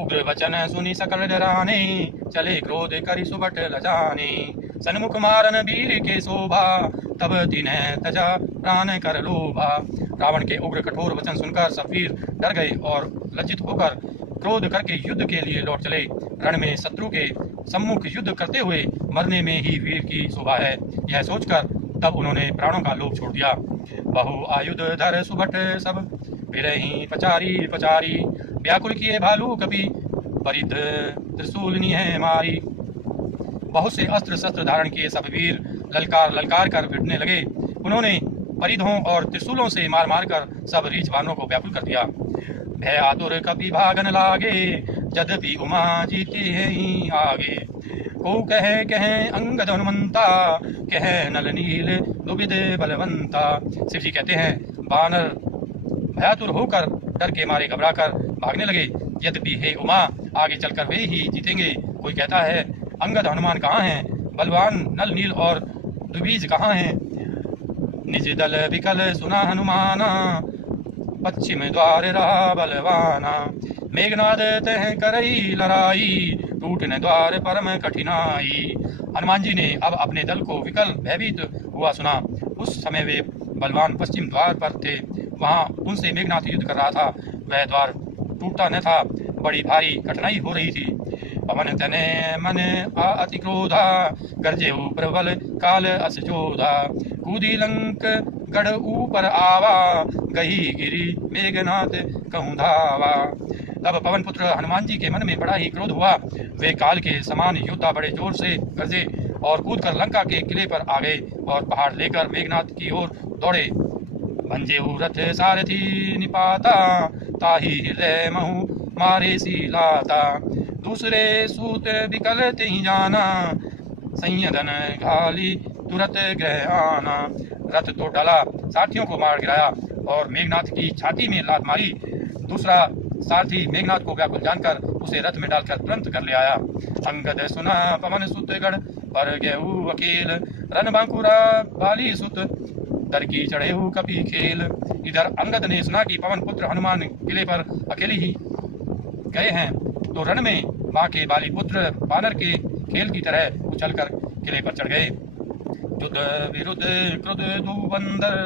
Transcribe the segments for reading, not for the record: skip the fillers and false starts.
उग्र वचन सुनी सकल डराने, चले क्रोध करि सुबट लजाने। सन्मुख मारन वीर के शोभा, तब तिन्ह तजा प्राण कर लोभा। रावण के उग्र कठोर वचन सुनकर सब वीर डर गए और लज्जित होकर क्रोध करके युद्ध के लिए लौट चले। रण में शत्रु के सम्मुख युद्ध करते हुए मरने में ही वीर की शोभा है, यह सोचकर तब उन्होंने प्राणों का लोभ छोड़ दिया। बहु आयुध धर सुभट सब, बिरही पचारी पचारी। व्याकुल किए भालू कपि, परिध त्रिशूल निह मारी। बहुत से अस्त्र शस्त्र धारण किए सब वीर ललकार ललकार कर भिड़ने लगे। उन्होंने परिधों और त्रिशूलों से मार मार कर सब रीछ बानरों को व्याकुल कर दिया। भय आतुर कपि भागन लागे, यद्यपि उमा जीते ही आगे। को कहे कहे अंगद हनुमंता, कहे नल नील दुविध बलवंता। शिव जी कहते हैं बानर भयातुर होकर डर के मारे घबरा कर भागने लगे। यद्यपि हे उमा, आगे चलकर वे ही जीतेंगे। कोई कहता है अंगद हनुमान कहाँ हैं, बलवान नल नील और द्विबीज कहाँ हैं। निज दल विकल सुना हनुमाना, पश्चिम द्वार रहा बलवाना। मेघनाद तह करई लड़ाई, टूटने द्वार परम कठिनाई। हनुमान जी ने अब अपने दल को विकल भयभीत हुआ सुना। उस समय वे बलवान पश्चिम द्वार पर थे। वहां उनसे मेघनाथ युद्ध कर रहा था। वह द्वार टूटता न था, बड़ी भारी कठिनाई हो रही थी। पवन तने मन अति क्रोधा, गरजे प्रबल काल अस जोधा। कूदी लंक गढ़ ऊपर आवा, गही गिरी मेघनाथ कहूँ धावा। तब पवन पुत्र हनुमान जी के मन में बड़ा ही क्रोध हुआ। वे काल के समान योद्धा बड़े जोर से गरजे और कूदकर लंका के किले पर आ गए और पहाड़ लेकर मेघनाथ की ओर दौड़े। भंजे रथ सारथी निपाता, ताही हृदय महु मारे सीलाता। दूसरे सूत विकल तेहि जाना, संयदन घाली तुरत ग्रह आना। रथ तो डाला, सारथियों को मार गिराया और मेघनाथ की छाती में लात मारी। दूसरा सारथी मेघनाथ को व्याकुल जानकर उसे रथ में डालकर तुरंत कर ले आया। अंगद सुना पवन सुत गढ़, पर गेहू अकेल। रन बांकुरा बाली सुत, दर की चढ़े कपि खेल। इधर अंगद ने सुना कि पवन पुत्र हनुमान किले पर अकेले ही गए हैं, तो रण में माँ के बाली पुत्र बानर के खेल की तरह उछलकर किले पर चढ़ गए। युद्ध विरुद्ध क्रुद्ध दुबंदर,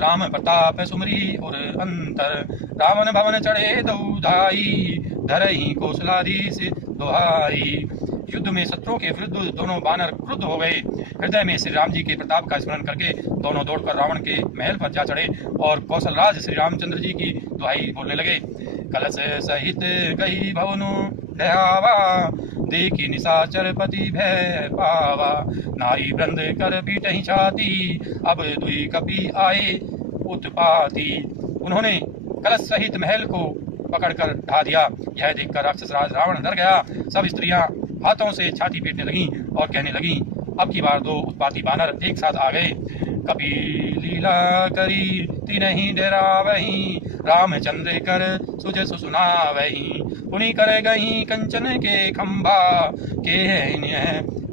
राम प्रताप सुमरी और अंतर। रावण भवन चढ़े दौधाई, धरही कौशलाधीश दोहाई। युद्ध में शत्रुओं के विरुद्ध दोनों बानर क्रुद्ध हो गए। हृदय में श्री राम जी के प्रताप का स्मरण करके दोनों दौड़कर रावण के महल पर जा चढ़े और कौशलराज श्री रामचंद्र जी की दुहाई बोलने लगे। कलश सहित गई भवनु ढहावा, देखी निशाचर पति भय पावा। नारी वृंद कर पीटहि छाती, अब दुई कपि आए उत्पाती। उन्होंने कलश सहित महल को पकड़कर ढा दिया। यह देखकर राक्षस राज रावण डर गया। सब स्त्रियां हाथों से छाती पीटने लगीं और कहने लगीं, अब की बार दो उत्पाती बानर एक साथ आ गए। कपि लीला करी तिनहि डरावहीं, रामचंद्र कर सुजस सुनावहीं। पुनि कर गहीं कंचन के खंभा, के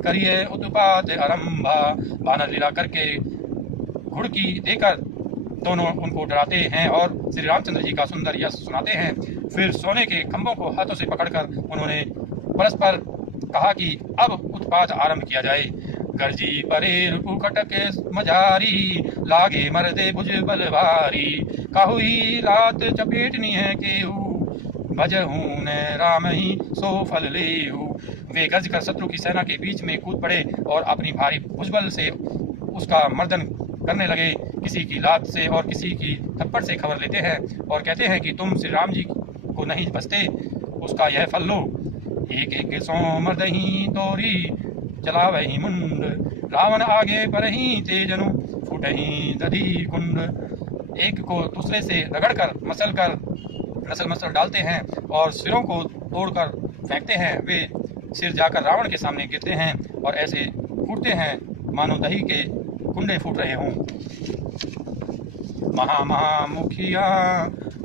करिए उत्पात आरंभा। बानर लीला करके घुड़की देकर दोनों उनको डराते हैं और श्री रामचंद्र जी का सुंदर यश सुनाते हैं। फिर सोने के खंभों को हाथों से पकड़कर उन्होंने परस्पर कहा कि अब उत्पात आरंभ किया जाए। गर्जी परे रुकु कटक मझारी, लागे मरदे भुज बलवारी। काहुई रात चपेटनी है केहू, भजहू न राम ही सो फल लेहू। वे गर्ज कर शत्रु की सेना के बीच में कूद पड़े और अपनी भारी भुजबल से उसका मर्दन करने लगे। किसी की लात से और किसी की थप्पड़ से खबर लेते हैं और कहते हैं कि तुम श्री राम जी को नहीं बचते, उसका यह फल लो। एक एक सौ मर्दही तोरी, चलावही मुंड। रावण आगे परही तेजनु, फुटही दधी कुंड। एक को दूसरे से रगड़कर मसल मसल डालते हैं और सिरों को तोड़कर फेंकते हैं। वे सिर जाकर रावण के सामने गिरते हैं और ऐसे फूटते हैं मानो दही के कुंडे फूट रहे हों। महा मुखिया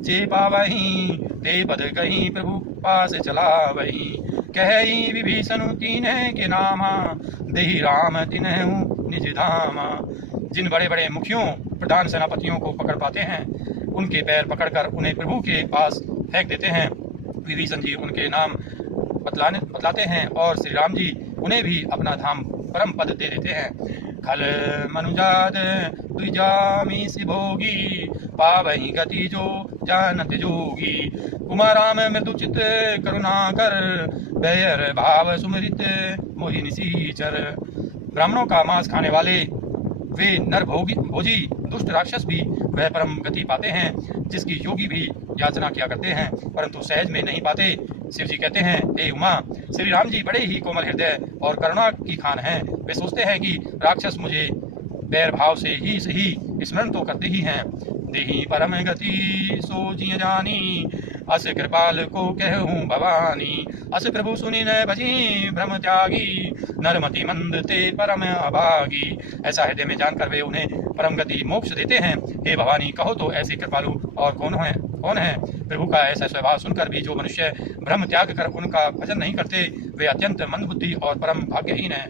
जे पावही, ते पद कहीं प्रभु पास चला वही। कही विभीषण तीनह के नामा, देहि राम तिन्हु निज धामा। जिन बड़े बड़े मुखियों प्रधान सेनापतियों को पकड़ पाते हैं, उनके पैर पकड़कर उन्हें प्रभु के पास फेंक देते हैं। विभीषण जी उनके नाम बतलाते हैं और श्री राम जी उन्हें भी अपना धाम परम पद दे देते हैं। खल मनुजाद द्विजामी सि भोगी, पावहि गति जो जानत जोगी। उमाराम मृदुचित करुणा कर, बैर भाव सुमृत मोहि निसीचर। ब्राह्मणों का मांस खाने वाले वे नर भोजी दुष्ट राक्षस भी वह परम गति पाते हैं जिसकी योगी भी याचना किया करते हैं परंतु सहज में नहीं पाते। शिव जी कहते हैं, हे उमा, श्री राम जी बड़े ही कोमल हृदय और करुणा की खान हैं। वे सोचते हैं कि राक्षस मुझे बैर भाव से ही सही स्मरण तो करते ही हैं। देही परम गति सो जिय जानी, अस कृपाल को कहूँ भवानी। अस प्रभु सुनी न भजी भ्रम त्यागी, नरमति मंद ते परम अभागी। ऐसा हृदय में जानकर वे उन्हें परम गति मोक्ष देते हैं। हे भवानी, कहो तो ऐसे कृपालु और कौन है? प्रभु का ऐसा स्वभाव सुनकर भी जो मनुष्य भ्रम त्याग कर उनका भजन नहीं करते वे अत्यंत मंदबुद्धि और परम भाग्यहीन है।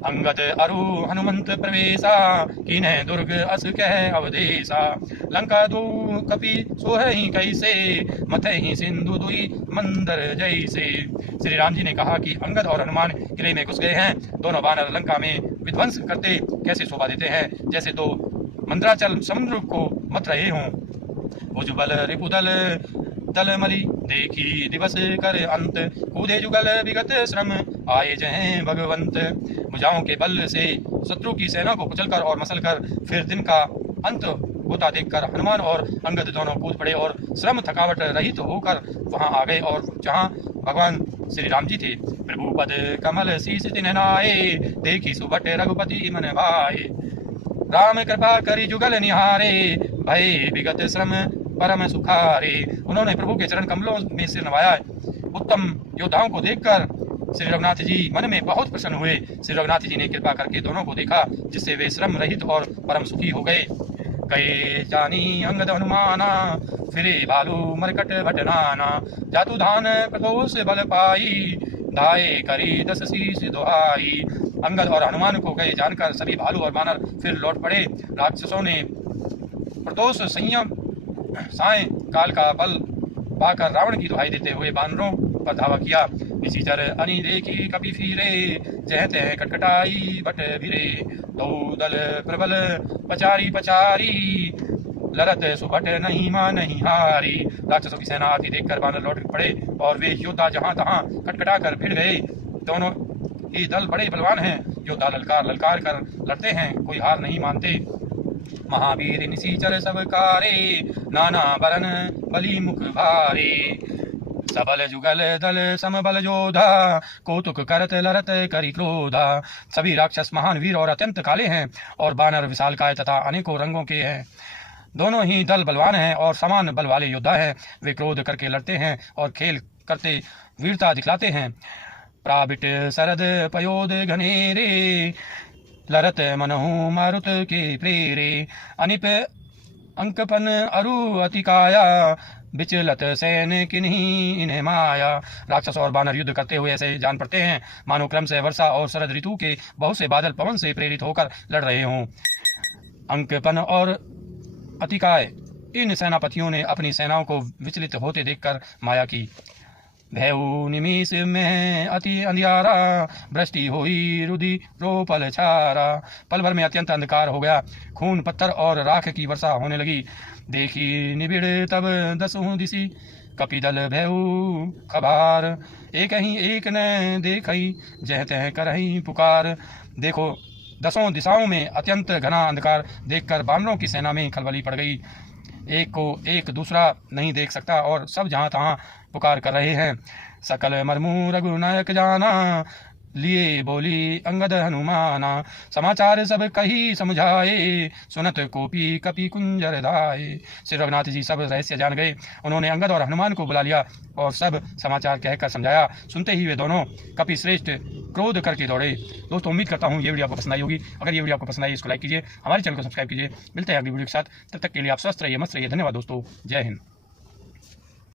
अंगद अरु हनुमंत प्रवेशा, कीन्ह दुर्ग अस कह अवधेशा। लंका दो कपि सोहहि कैसे, मथहि सिंधु दुई मंदर जैसे। श्री राम जी ने कहा कि अंगद और हनुमान किले में घुस गए हैं। दोनों बानर लंका में विध्वंस करते कैसे शोभा देते हैं, जैसे दो मंद्राचल समुद्र को मथ रहे हों। भुजबल रिपुदल दलमली, देखी दिवस कर अंत। कूदे जुगल विगत श्रम, आए जहें भगवंत। भुजाओं के बल से शत्रु की सेना को कुचलकर और मसलकर फिर दिन का अंत होता देखकर हनुमान और अंगद दोनों कूद पड़े और श्रम थकावट रहित होकर वहां आ गए और जहां भगवान श्री राम जी थे। प्रभु पद कमल शीस तिन्ह नाए, देखी सुबट रघुपति मन भाए। राम कृपा करी जुगल निहारे, भय विगत श्रम परम सुखारे। उन्होंने प्रभु के चरण कमलों में सिर नवाया। उत्तम योद्धाओं को देखकर श्री रघुनाथ जी मन में बहुत प्रसन्न हुए। श्री रघुनाथ जी ने कृपा करके दोनों को देखा जिससे वे श्रम रहित और परम सुखी हो गए। गए जानी अंगद हनुमाना, फिरे भालू मरकट भटनाना। जातु धान प्रदोष बल पाई, धाये करी 10 शीश दुहाई। अंगद और हनुमान को गए जानकर सभी भालू और बानर फिर लौट पड़े। राक्षसों ने प्रदोष संयम साय काल का बल पाकर रावण की दुहाई देते हुए बानरों पर धावा किया। इसी चर अनी देखी कपि फिरे, जहते कटकटाई बट भिरे। दो दल प्रबल पचारी पचारी, लरत सुभट नहीं मां नहीं हारी। राक्षसों की सेना आती देखकर बानर लौट पड़े और वे योद्धा जहां तहां कटकटा कर भिड़ गए। दोनों ही दल बड़े बलवान हैं। योद्धा ललकार ललकार कर लड़ते हैं, कोई हार नहीं मानते। महावीर निशीचर सब कारे, नाना बरन बली मुख भारे। सबल जुगल दल समबल योधा, कौतुक करत लरत करी क्रोधा। सभी राक्षस महान वीर और अत्यंत काले हैं और बानर विशालकाय तथा अनेकों रंगों के हैं। दोनों ही दल बलवान हैं और समान बल वाले योद्धा हैं। वे क्रोध करके लड़ते हैं और खेल करते वीरता दिखलाते हैं। प्राबिट सरद पयोद घनेरे, लरत मनहु मारुत के प्रेरे। अनिप अंकपन अरु अतिकाया, विचलत सैन किन्हीं इन्हें माया। राक्षस और बानर युद्ध करते हुए ऐसे जान पड़ते हैं मानो क्रम से वर्षा और शरद ऋतु के बहुत से बादल पवन से प्रेरित होकर लड़ रहे हों। अंकपन और अतिकाय, इन सेनापतियों ने अपनी सेनाओं को विचलित होते देखकर माया की। भयउ निमिष में अति अंधियारा, वृष्टि हुई रुधि रोपल छारा। पल भर में अत्यंत अंधकार हो गया, खून पत्थर और राख की वर्षा होने लगी। देखी निबिड़ तब 10 दिशि, कपिदल भयउ खबार। एक न देखई, जह तह करही पुकार। देखो 10 दिशाओं में अत्यंत घना अंधकार देखकर बानरों की सेना में खलबली पड़ गई। एक को एक दूसरा नहीं देख सकता और सब जहां तहां पुकार कर रहे हैं। सकल मरमू रघुनायक जाना, लिए बोली अंगद हनुमाना। समाचार सब कही समझाए, सुनत कोपी कपि कुंजर धाये। श्री रघुनाथ जी सब रहस्य जान गए। उन्होंने अंगद और हनुमान को बुला लिया और सब समाचार कहकर समझाया। सुनते ही वे दोनों कपि श्रेष्ठ क्रोध करके दौड़े। दोस्तों, उम्मीद करता हूँ ये वीडियो आपको पसंद आई होगी। अगर ये वीडियो आपको पसंद आई इसको लाइक कीजिए, हमारे चैनल को सब्सक्राइब कीजिए। मिलते हैं अगली वीडियो के साथ, तब तक के लिए आप स्वस्थ रहिए, मस्त रहिए। धन्यवाद दोस्तों, जय हिंद।